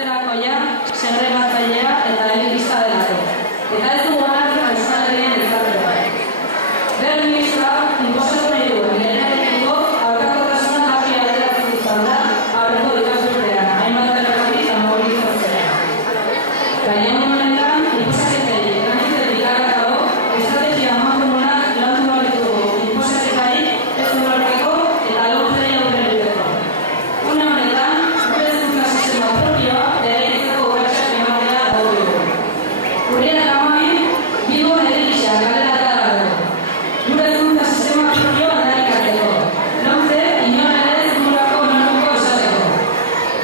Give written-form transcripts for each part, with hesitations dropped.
atzerakoia, segregatzailea eta elitista delako. Eta ez dugu onartu Euskal Herrian izatea. Bere ministroa inposatu nahi duen lehenarekiko aurkakotasuna argi ateratzen izan da aurreko ikasturtean, hainbat elkarri eta mobilizazioa. Gaien honetan, inposaketei eta nintzetik haratago, estrategia amankomunak landu behar ditugu inposaketari ez ulertzeko eta lortzei aurre egiteko. Une honetan, gure hezkuntza sistema propioa eraikitzeko urratsak ematea dagokigu. Urriak 12, Bilbon edilisa kalera atera dago. Gure hezkuntza sistema propioa aldarrikatzeko. Lomce inon ere ez dugulako onartuko esateko.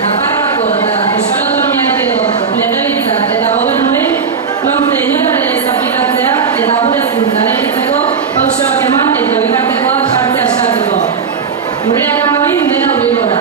Nafarroako eta Euskal Autonomia Erkidegoko legebiltzar eta gobernuei Lomce inon ere ez aplikatzea eta gure hezkuntza eraikitzeko pausoak eman eta bitartekoak jartzea eskatzeko. Urriak 12, dena Bilbora.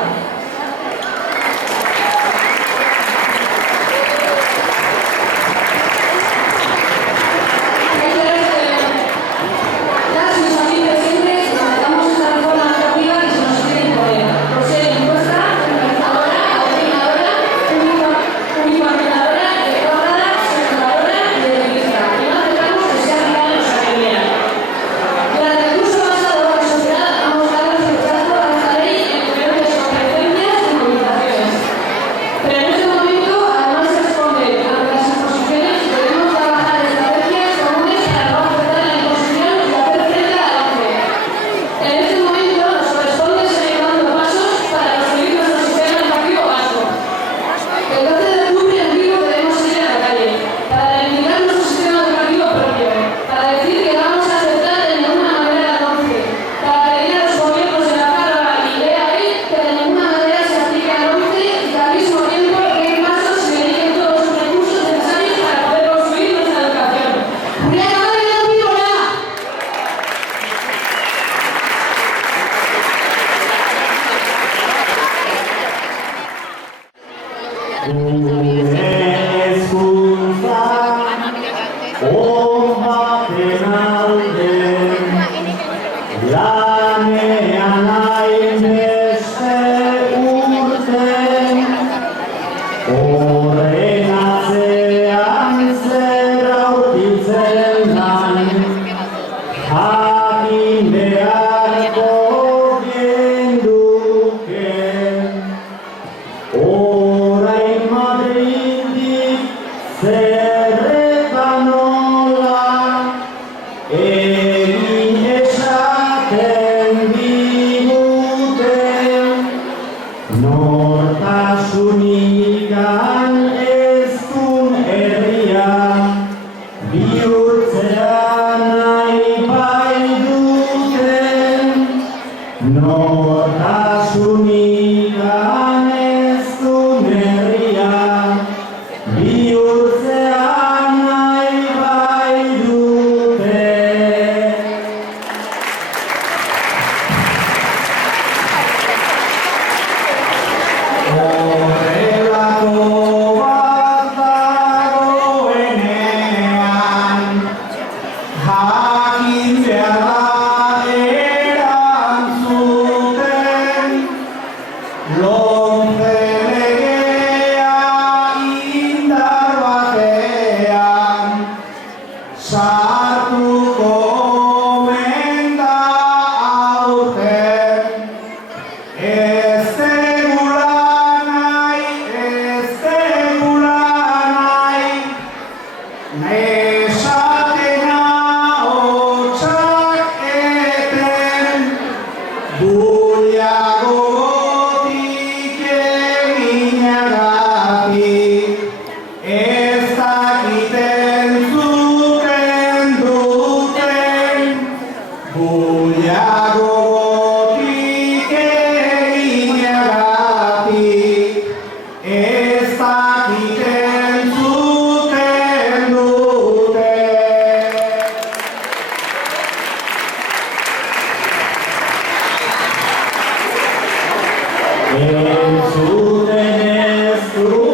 Entzuten ez du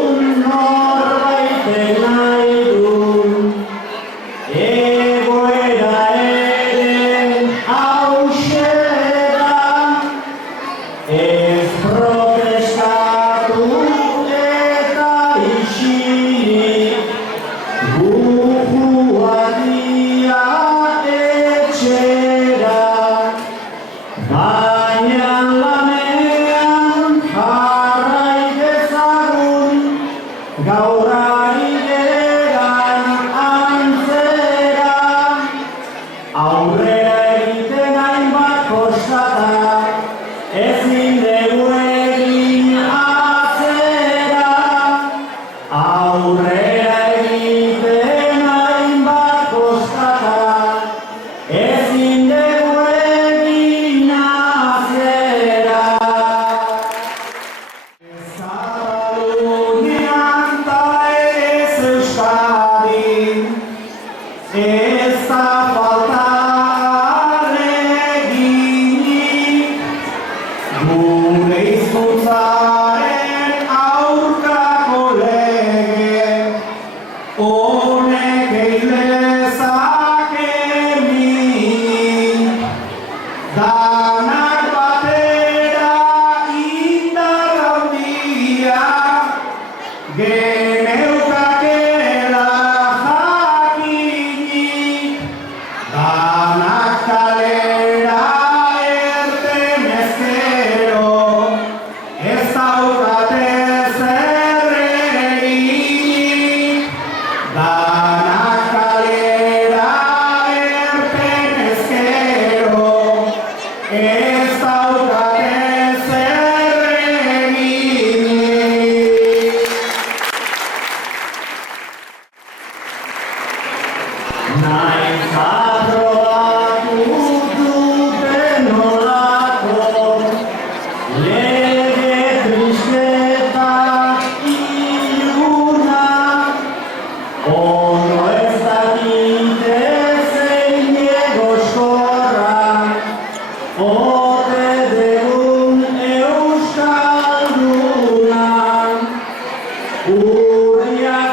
gaur ari geran antzera, aurrera egiten hainbat kostata, ezin dugu egin atzera, aurrera egiten hainbat kostata, ezin dugu egin atzera. Ez Katalunian ta ez Euskadin, ez da falta ahaleginik, gure hizkuntzaren aurkako lege, honek egin lezakenik. Danak batera indar handia, geneukakela jakinik. Danak kalera erten ezkero, ez daukate zer eginik. Danak kalera erten ezkero, ez daukate zer eginik. Nahiz aprobatu duten olako lege trisketa ilunak, ondo ez dakite zein egoskorra, ote degun euskaldunak. Urriak